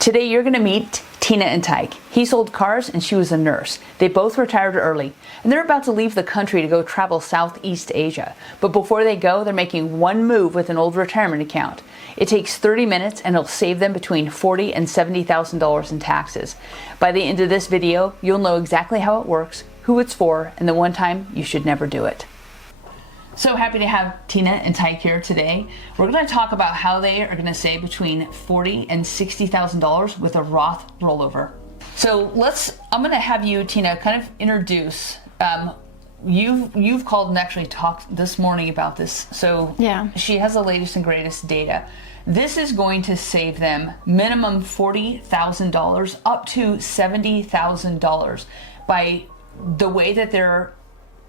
Today you're going to meet Tina and Tyke. He sold cars and she was a nurse. They both retired early and they're about to leave the country to go travel Southeast Asia. But before they go, they're making one move with an old retirement account. It takes 30 minutes and it'll save them between $40,000 and $70,000 in taxes. By the end of this video, you'll know exactly how it works, who it's for, and the one time you should never do it. So happy to have Tina and Tyke here today. We're going to talk about how they are going to save between $40,000 and $60,000 with a Roth rollover. So I'm going to have you, Tina, kind of introduce. You've called and actually talked this morning about this. So yeah, she has the latest and greatest data. This is going to save them minimum $40,000 up to $70,000 by the way that they're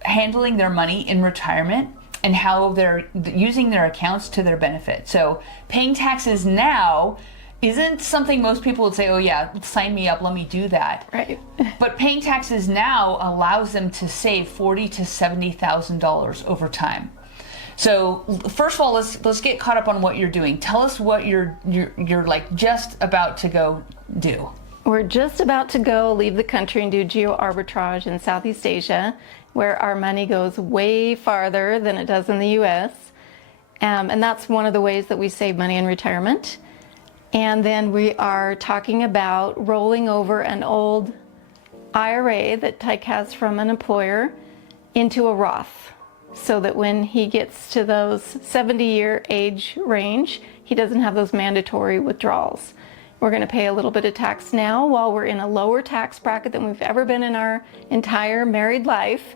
handling their money in retirement and how they're using their accounts to their benefit. So paying taxes now isn't something most people would say, oh yeah, sign me up, let me do that. Right. But paying taxes now allows them to save $40,000 to $70,000 over time. So first of all, let's get caught up on what you're doing. Tell us what you're like just about to go do. We're just about to go leave the country and do geo arbitrage in Southeast Asia, where our money goes way farther than it does in the US. And that's one of the ways that we save money in retirement. And then we are talking about rolling over an old IRA that Tyke has from an employer into a Roth, so that when he gets to those 70-year age range, he doesn't have those mandatory withdrawals. We're going to pay a little bit of tax now while we're in a lower tax bracket than we've ever been in our entire married life,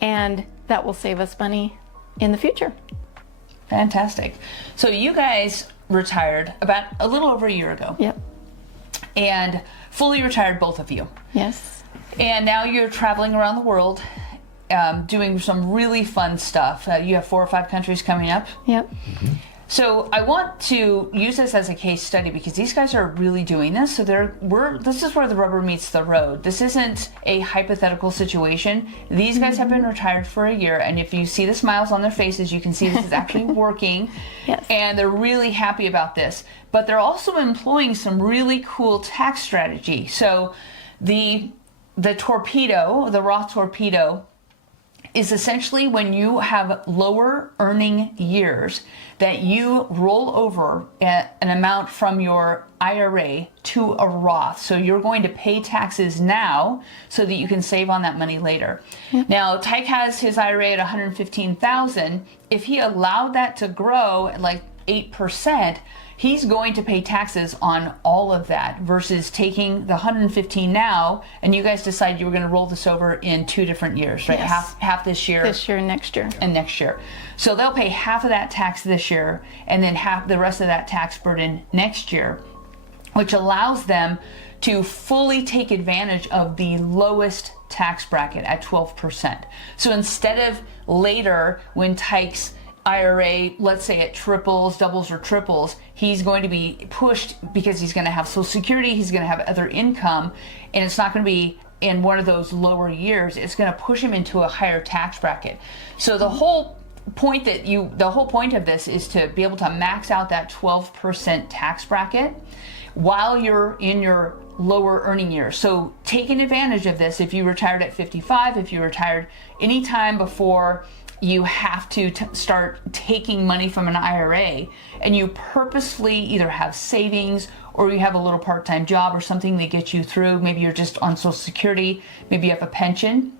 and that will save us money in the future. Fantastic. So you guys retired about a little over a year ago. Yep. And fully retired, both of you. Yes. And now you're traveling around the world, doing some really fun stuff. You have 4 or 5 countries coming up. Yep. Mm-hmm. So I want to use this as a case study because these guys are really doing this. So this is where the rubber meets the road. This isn't a hypothetical situation. These guys have been retired for a year, and if you see the smiles on their faces, you can see this is actually working. Yes. And they're really happy about this. But they're also employing some really cool tax strategy. So the torpedo, the Roth torpedo, is essentially when you have lower earning years that you roll over an amount from your IRA to a Roth. So you're going to pay taxes now so that you can save on that money later. Yep. Now, Tyke has his IRA at $115,000. If he allowed that to grow at like 8%, he's going to pay taxes on all of that versus taking the $115,000 now, and you guys decide you were going to roll this over in 2 different years, right? Yes. Half this year. This year and next year. And next year. So they'll pay half of that tax this year and then half the rest of that tax burden next year, which allows them to fully take advantage of the lowest tax bracket at 12%. So instead of later when Tyke's IRA, let's say it triples, doubles, or triples, he's going to be pushed because he's going to have Social Security, he's going to have other income, and it's not going to be in one of those lower years. It's going to push him into a higher tax bracket. So the whole point of this is to be able to max out that 12% tax bracket while you're in your lower earning years. So taking advantage of this, if you retired at 55, if you retired anytime before you have to start taking money from an IRA, and you purposefully either have savings or you have a little part-time job or something that gets you through, maybe you're just on Social Security, maybe you have a pension,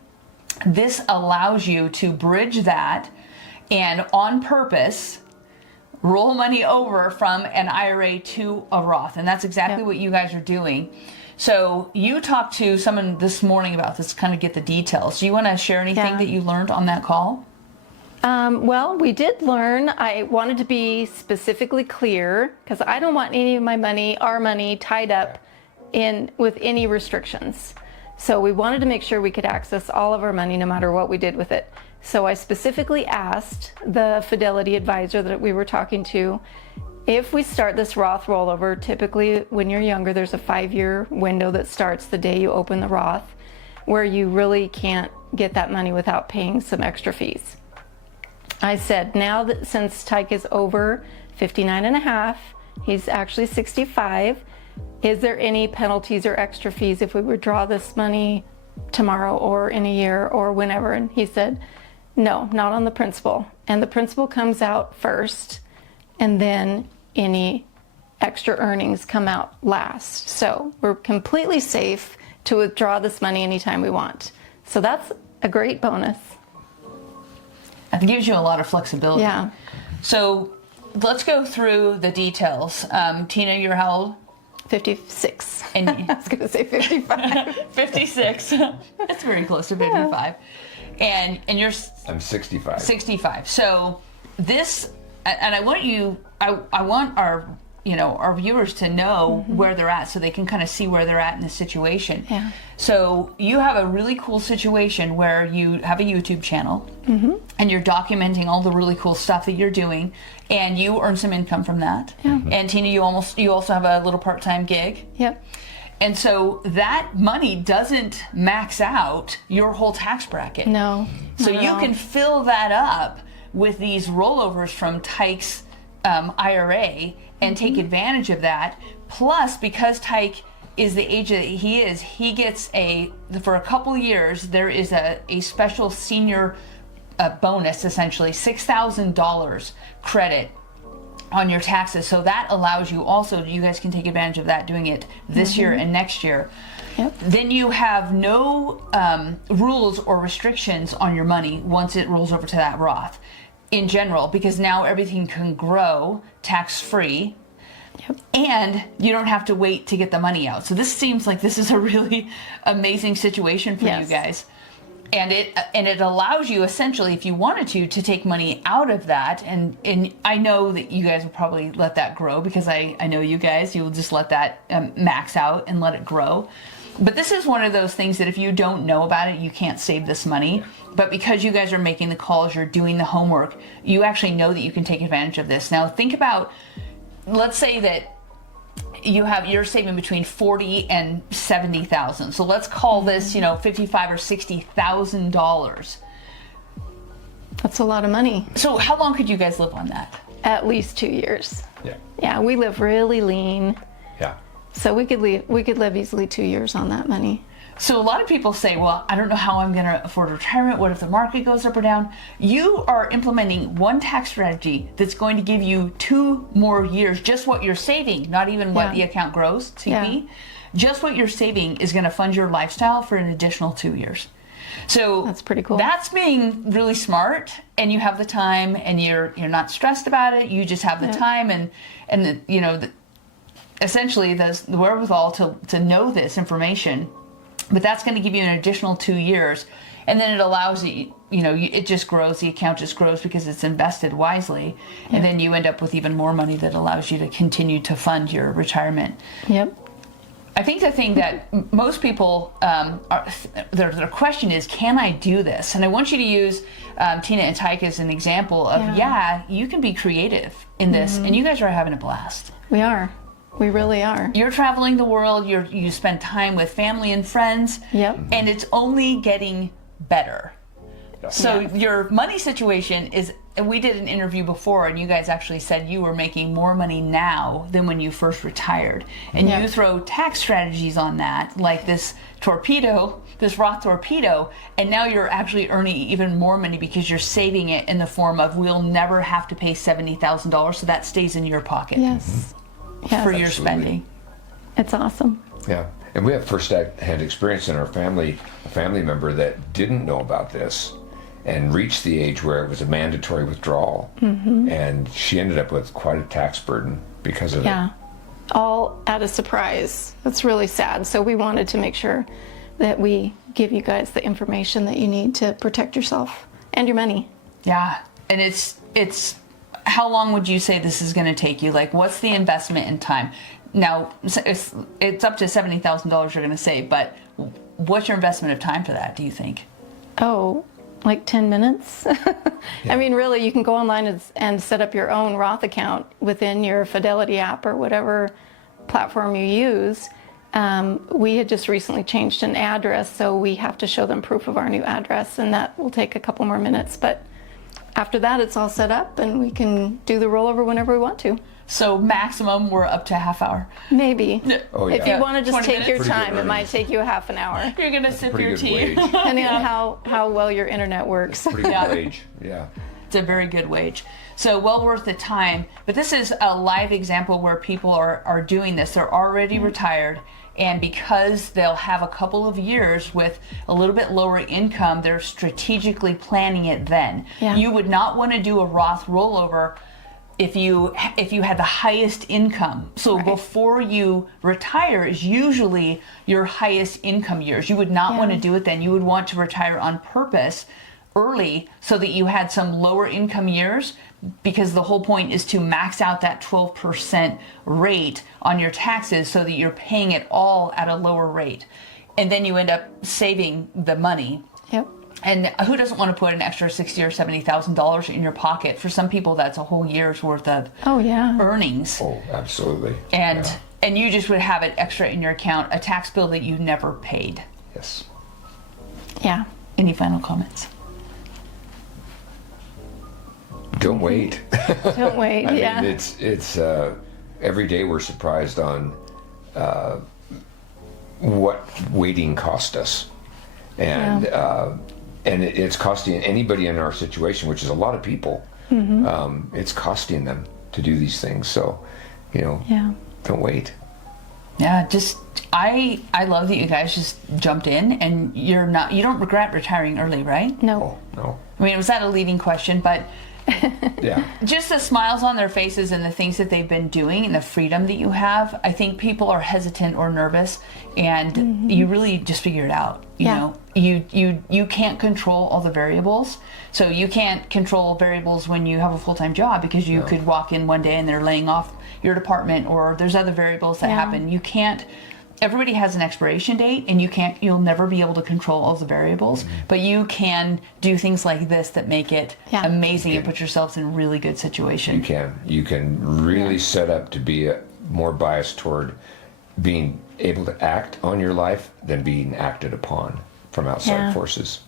this allows you to bridge that and on purpose roll money over from an IRA to a Roth. And that's exactly what you guys are doing. So you talked to someone this morning about this, kind of get the details. Do you want to share anything that you learned on that call? Well, we did learn. I wanted to be specifically clear because I don't want any of my money, our money, tied up with any restrictions. So we wanted to make sure we could access all of our money no matter what we did with it. So I specifically asked the Fidelity advisor that we were talking to, if we start this Roth rollover, typically when you're younger, there's a 5-year window that starts the day you open the Roth, where you really can't get that money without paying some extra fees. I said, now that since Tyke is over 59 and a half, he's actually 65, is there any penalties or extra fees if we withdraw this money tomorrow or in a year or whenever? And he said, no, not on the principal. And the principal comes out first, and then any extra earnings come out last. So we're completely safe to withdraw this money anytime we want. So that's a great bonus. It gives you a lot of flexibility. Yeah. So let's go through the details. Tina, you're how old? 56. And I was going to say 55. 56. That's very close to 55. And you're I'm 65. 65. So this, and I want our viewers to know where they're at so they can kind of see where they're at in the situation. Yeah. So you have a really cool situation where you have a YouTube channel and you're documenting all the really cool stuff that you're doing, and you earn some income from that. Yeah. And Tina, you also have a little part-time gig. Yep. And so that money doesn't max out your whole tax bracket. No. So not at you all. can fill that up with these rollovers from Tyke's IRA and take advantage of that. Plus, because Tyke is the age that he is, he gets for a couple years, there is a special senior bonus, essentially $6,000 credit on your taxes. So that allows you also, you guys can take advantage of that doing it this year and next year. Yep. Then you have no rules or restrictions on your money once it rolls over to that Roth in general, because now everything can grow tax-free. Yep. And you don't have to wait to get the money out. So this seems like this is a really amazing situation for you guys. And it allows you essentially, if you wanted to take money out of that, and I know that you guys will probably let that grow, because I know you guys, you will just let that max out and let it grow. But this is one of those things that if you don't know about it, you can't save this money. But because you guys are making the calls, you're doing the homework, you actually know that you can take advantage of this. Now think about, let's say that you're saving between 40 and 70,000. So let's call this, 55 or $60,000. That's a lot of money. So how long could you guys live on that? At least 2 years. Yeah. Yeah, we live really lean. Yeah. So we could live easily 2 years on that money. So a lot of people say, well, I don't know how I'm going to afford retirement. What if the market goes up or down? You are implementing one tax strategy that's going to give you 2 more years. Just what you're saving, not even what the account grows, CP. Yeah. Just what you're saving is going to fund your lifestyle for an additional 2 years. So that's pretty cool. That's being really smart, and you have the time, and you're not stressed about it. You just have the time and essentially the wherewithal to know this information. But that's going to give you an additional 2 years, and then it allows you, it just grows. The account just grows because it's invested wisely, and then you end up with even more money that allows you to continue to fund your retirement. Yep. I think the thing that most people, their question is, can I do this? And I want you to use Tina and Tyke as an example of, you can be creative in this, and you guys are having a blast. We are. We really are. You're traveling the world, you spend time with family and friends, and it's only getting better. So your money situation is, we did an interview before, and you guys actually said you were making more money now than when you first retired. And you throw tax strategies on that, like this torpedo, this Roth torpedo, and now you're actually earning even more money because you're saving it in the form of, we'll never have to pay $70,000, so that stays in your pocket. Yes. For your spending. It's awesome. Yeah. And we have first-hand experience in our family, a family member that didn't know about this and reached the age where it was a mandatory withdrawal. And she ended up with quite a tax burden because of it. Yeah. All at a surprise. That's really sad. So we wanted to make sure that we give you guys the information that you need to protect yourself and your money. Yeah. And it's how long would you say this is going to take you? Like, what's the investment in time? Now, it's up to $70,000 you're going to save, but what's your investment of time for that, do you think? Oh, like 10 minutes? I mean, really, you can go online and set up your own Roth account within your Fidelity app or whatever platform you use. We had just recently changed an address, so we have to show them proof of our new address, and that will take a couple more minutes. But after that, it's all set up, and we can do the rollover whenever we want to. So maximum, we're up to a half hour. Maybe. Oh, yeah. If you want to just 20 take your minutes? Pretty good time, it might earnings. take you a half an hour, You're gonna sip Pretty your good tea. wage. depending on how well your internet works. Pretty Yeah. good wage. Yeah. It's a very good wage. So well worth the time. But this is a live example where people are doing this. They're already retired. And because they'll have a couple of years with a little bit lower income, they're strategically planning it then. Yeah. You would not want to do a Roth rollover if you had the highest income. So Right. before you retire is usually your highest income years. You would not want to do it then. You would want to retire on purpose early so that you had some lower income years, because the whole point is to max out that 12% rate on your taxes so that you're paying it all at a lower rate. And then you end up saving the money. Yep. And who doesn't want to put an extra $60,000 or $70,000 in your pocket? For some people, that's a whole year's worth of Oh, yeah. earnings. Oh, absolutely. And Yeah. and you just would have it extra in your account, a tax bill that you never paid. Yes. Yeah. Any final comments? Don't wait. Don't wait. I Yeah. mean, it's every day we're surprised on what waiting cost us, and it's costing anybody in our situation, which is a lot of people. It's costing them to do these things. So, Yeah. don't wait. Yeah, just I love that you guys just jumped in, and you don't regret retiring early, right? No. Oh no. I mean, was that a leading question? But Yeah. just the smiles on their faces and the things that they've been doing and the freedom that you have, I think people are hesitant or nervous, and you really just figure it out. You Yeah. know, you can't control all the variables. So you can't control variables when you have a full-time job, because you could walk in one day and they're laying off your department, or there's other variables that Yeah. happen. You can't. Everybody has an expiration date, and you'll never be able to control all the variables, but you can do things like this that make it Yeah. amazing and put yourselves in a really good situation. You can really set up to be more biased toward being able to act on your life than being acted upon from outside Yeah. forces.